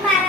Bye.